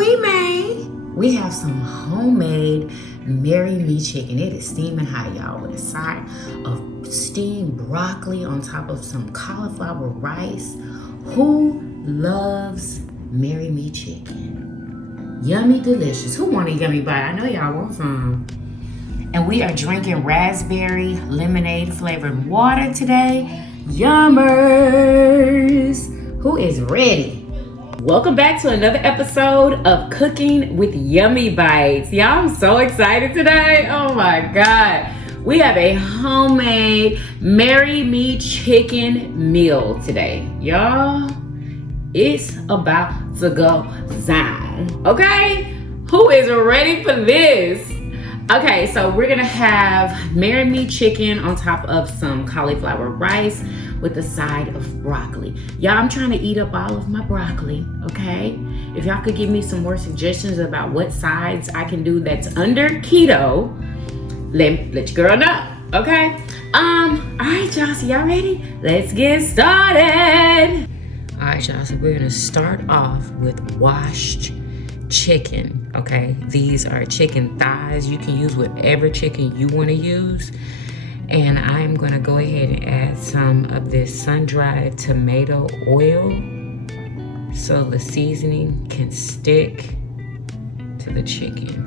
we made? We have some homemade Marry Me chicken. It is steaming hot, y'all, with a side of steamed broccoli on top of some cauliflower rice. Who loves Marry Me chicken? Yummy delicious. Who want a yummy bite? I know y'all want some. And we are drinking raspberry lemonade flavored water today. Yummers! Who is ready? Welcome back to another episode of Cooking with Yummybites. Y'all, I'm so excited today. Oh my God. We have a homemade Marry Me chicken meal today. Y'all, it's about to go down. Okay? Who is ready for this? Okay, so we're gonna have Marry Me chicken on top of some cauliflower rice with a side of broccoli. Y'all, I'm trying to eat up all of my broccoli, okay? If y'all could give me some more suggestions about what sides I can do that's under keto, let your girl know, okay? All right, y'all, so y'all ready? Let's get started. All right, y'all, so we're gonna start off with washed chicken, okay? These are chicken thighs. You can use whatever chicken you want to use. And I'm going to go ahead and add some of this sun-dried tomato oil so the seasoning can stick to the chicken.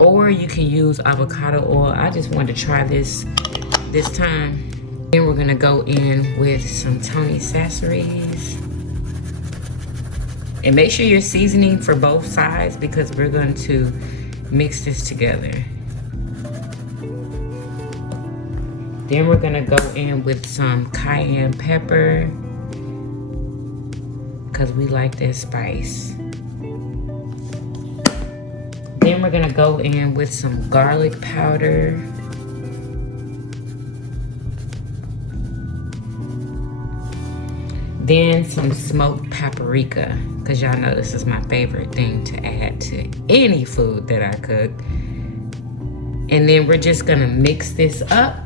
Or you can use avocado oil. I just wanted to try this time. Then we're gonna go in with some Tony Sasseries. And make sure you're seasoning for both sides because we're going to mix this together. Then we're gonna go in with some cayenne pepper because we like that spice. Then we're gonna go in with some garlic powder. Then some smoked paprika, because y'all know this is my favorite thing to add to any food that I cook. And then we're just gonna mix this up.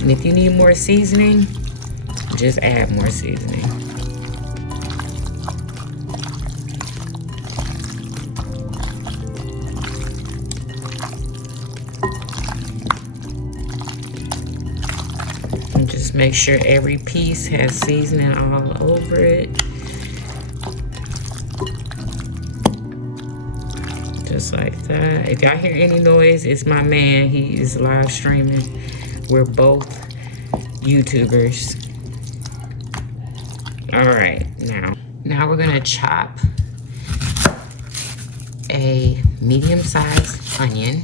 And if you need more seasoning, just add more seasoning. Just make sure every piece has seasoning all over it. Just like that. If y'all hear any noise, it's my man. He is live streaming. We're both YouTubers. All right, now we're gonna chop a medium-sized onion.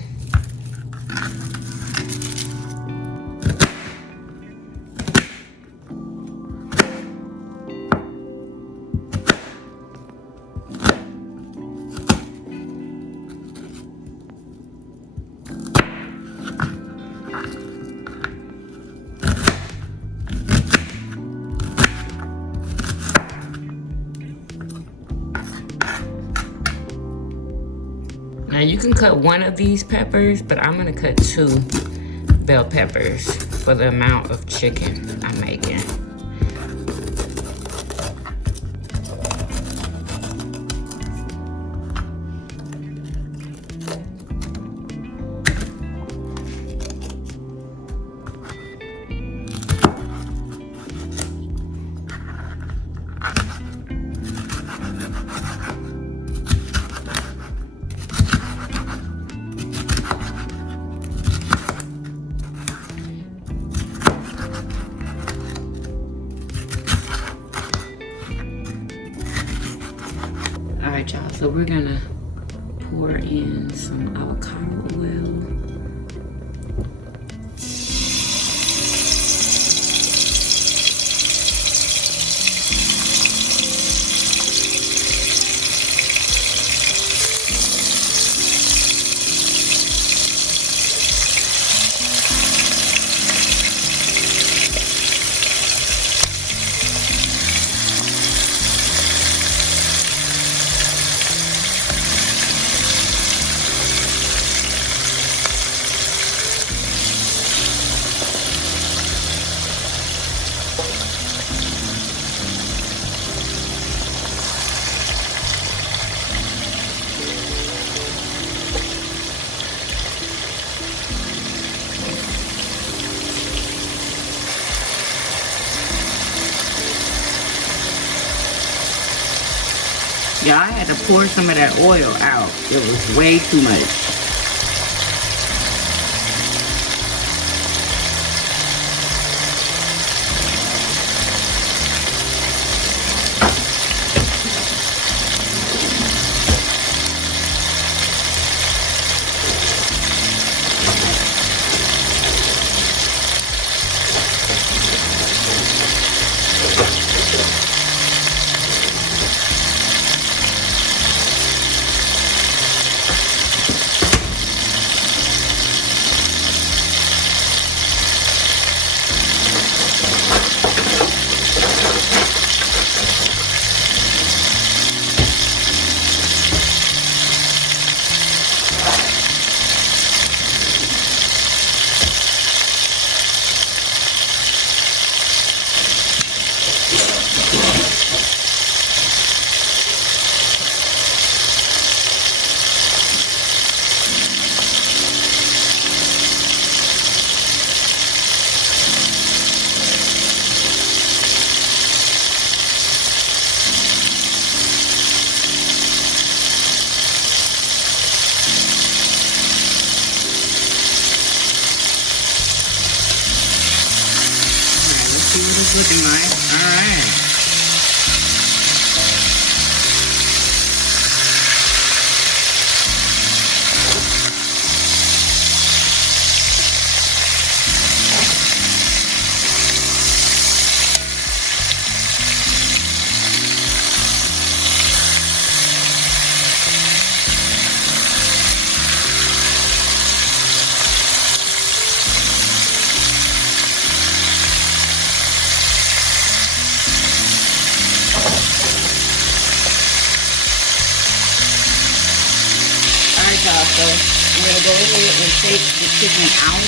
Now you can cut one of these peppers, but I'm gonna cut 2 bell peppers for the amount of chicken I'm making. All right, y'all, so we're gonna pour in some avocado oil. Y'all, I had to pour some of that oil out. It was way too much. Looking nice. All right. So I'm going to go ahead and take the chicken out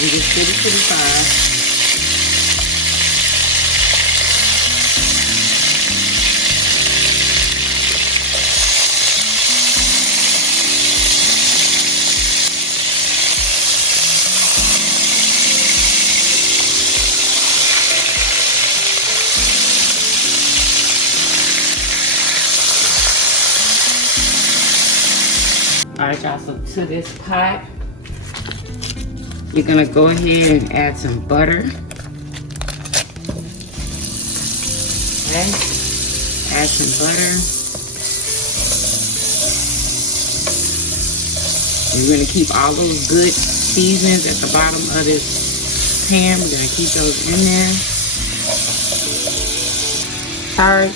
and just put it to the side. Alright y'all, so to this pot, you're gonna go ahead and add some butter. Okay, add some butter. You're gonna keep all those good seasonings at the bottom of this pan. We're gonna keep those in there. Sorry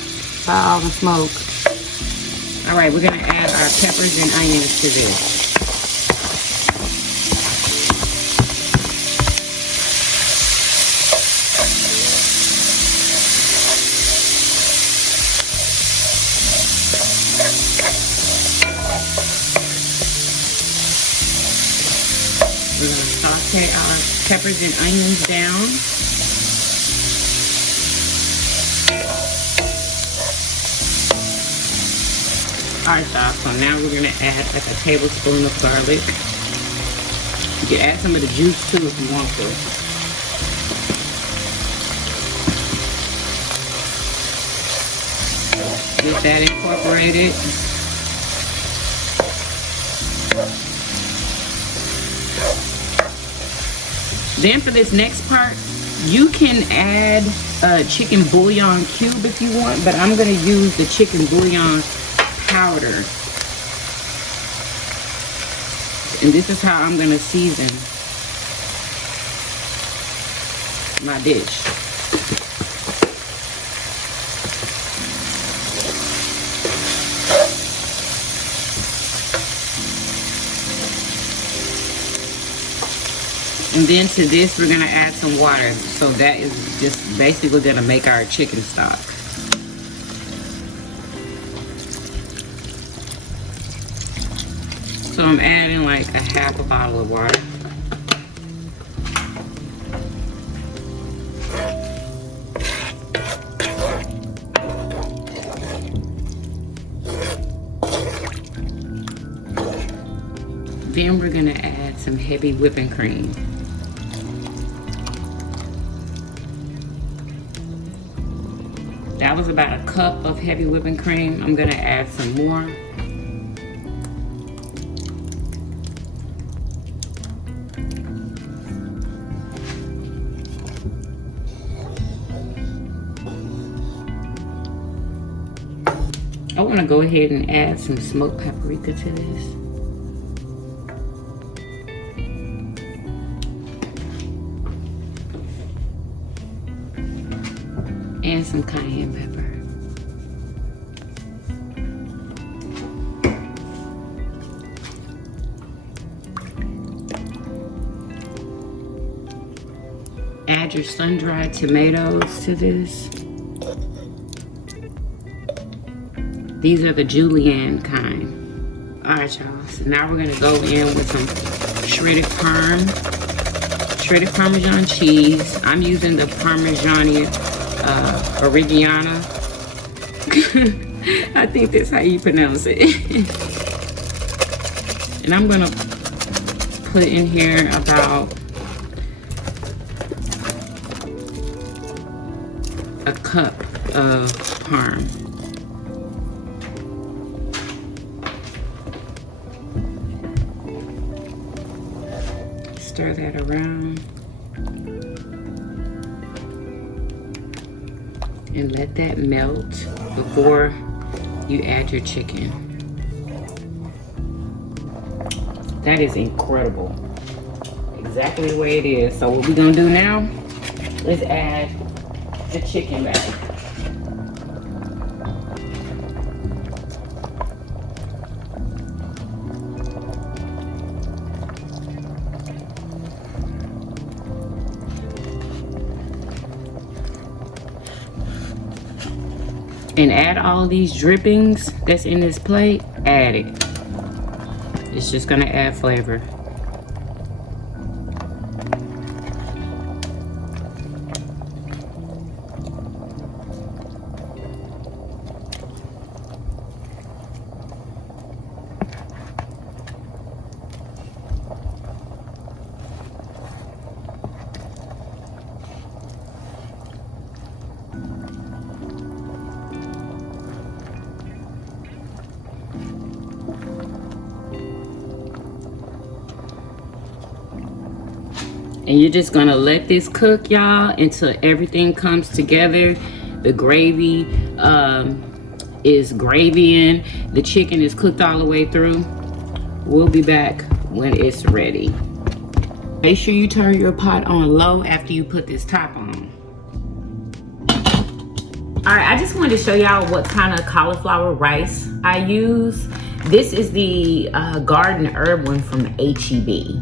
about all the smoke. All right, we're gonna add our peppers and onions to this. We're gonna saute our peppers and onions down. Alright y'all, so now we're gonna add like a tablespoon of garlic. You can add some of the juice too if you want to. Get that incorporated. Then for this next part, you can add a chicken bouillon cube if you want, but I'm gonna use the chicken bouillon powder. And this is how I'm going to season my dish. And then to this, we're going to add some water. So that is just basically going to make our chicken stock. So I'm adding like a half a bottle of water. Then we're gonna add some heavy whipping cream. was about a cup of heavy whipping cream. I'm gonna add some more. I want to go ahead and add some smoked paprika to this. And some cayenne pepper. Add your sun-dried tomatoes to this. These are the julienne kind. All right, y'all. So now we're gonna go in with some shredded Parmesan cheese. I'm using the Parmigiana Reggiana. I think that's how you pronounce it. And I'm gonna put in here about a cup of parm. Stir that around and let that melt before you add your chicken. That is incredible. Exactly the way it is. So what we're gonna do now is add the chicken back. And add all of these drippings that's in this plate, add it. It's just gonna add flavor. And you're just gonna let this cook, y'all, until everything comes together. The gravy is gravying. The chicken is cooked all the way through. We'll be back when it's ready. Make sure you turn your pot on low after you put this top on. All right, I just wanted to show y'all what kind of cauliflower rice I use. This is the garden herb one from H-E-B.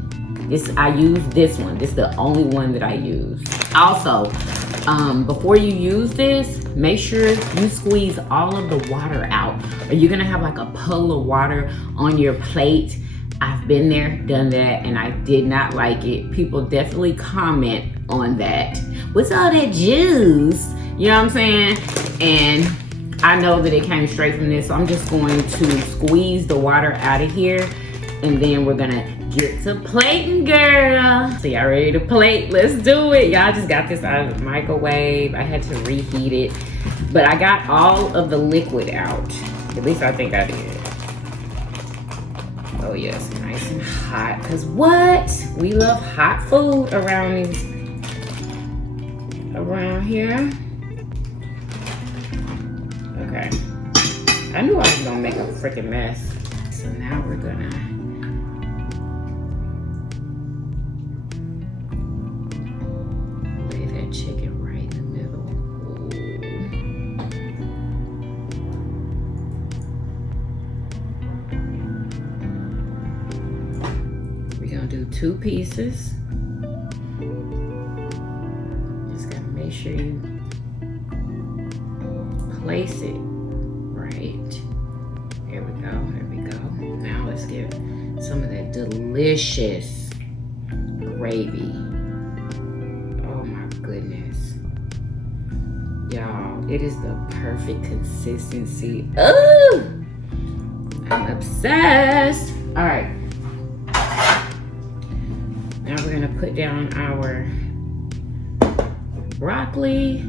I use this one. This is the only one that I use. Also, before you use this, make sure you squeeze all of the water out, or you're gonna have like a puddle of water on your plate. I've been there, done that, and I did not like it. People definitely comment on that. What's all that juice? You know what I'm saying? And I know that it came straight from this, so I'm just going to squeeze the water out of here, and then we're gonna get to plating, girl. So y'all ready to plate? Let's do it. Y'all just got this out of the microwave. I had to reheat it, but I got all of the liquid out. At least I think I did. Oh yes, nice and hot. Cause what? We love hot food around here. Okay. I knew I was gonna make a freaking mess. So now we're gonna lay that chicken right in the middle. Ooh. We're gonna do 2 pieces. Just gotta make sure you place it right. There we go, there we go. Now let's give some of that delicious gravy. Oh my goodness. Y'all, it is the perfect consistency. Oh, I'm obsessed. All right. Now we're gonna put down our broccoli.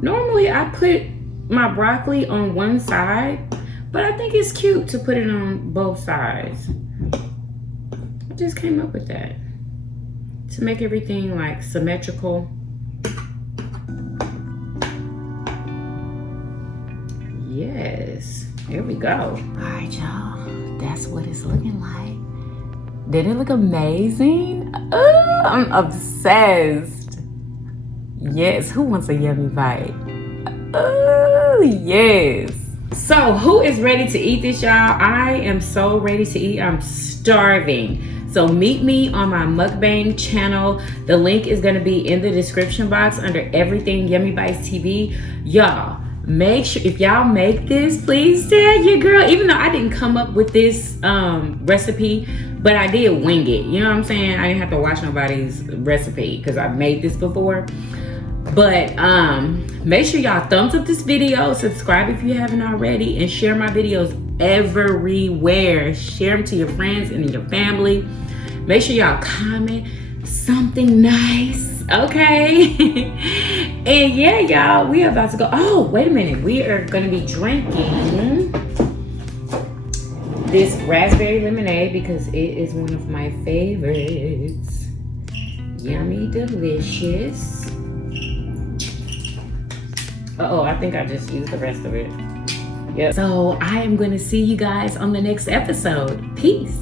Normally I put my broccoli on one side, but I think it's cute to put it on both sides. I just came up with that to make everything like symmetrical. Yes, here we go. All right, y'all, that's what it's looking like. Didn't it look amazing? Oh, I'm obsessed. Yes, who wants a yummy bite? Oh, yes. So who is ready to eat this, y'all? I am so ready to eat. I'm starving. So meet me on my mukbang channel. The link is gonna be in the description box under everything Yummybites TV. Y'all, make sure if y'all make this, please tag your girl. Even though I didn't come up with this recipe, but I did wing it. You know what I'm saying? I didn't have to watch nobody's recipe because I've made this before. But make sure y'all thumbs up this video, subscribe if you haven't already, and share my videos everywhere. Share them to your friends and your family. Make sure y'all comment something nice, okay? And yeah, y'all, we are about to go. Oh, wait a minute. We are gonna be drinking this raspberry lemonade because it is one of my favorites. Yummy, delicious. Uh-oh, I think I just used the rest of it. Yep. So I am gonna see you guys on the next episode. Peace.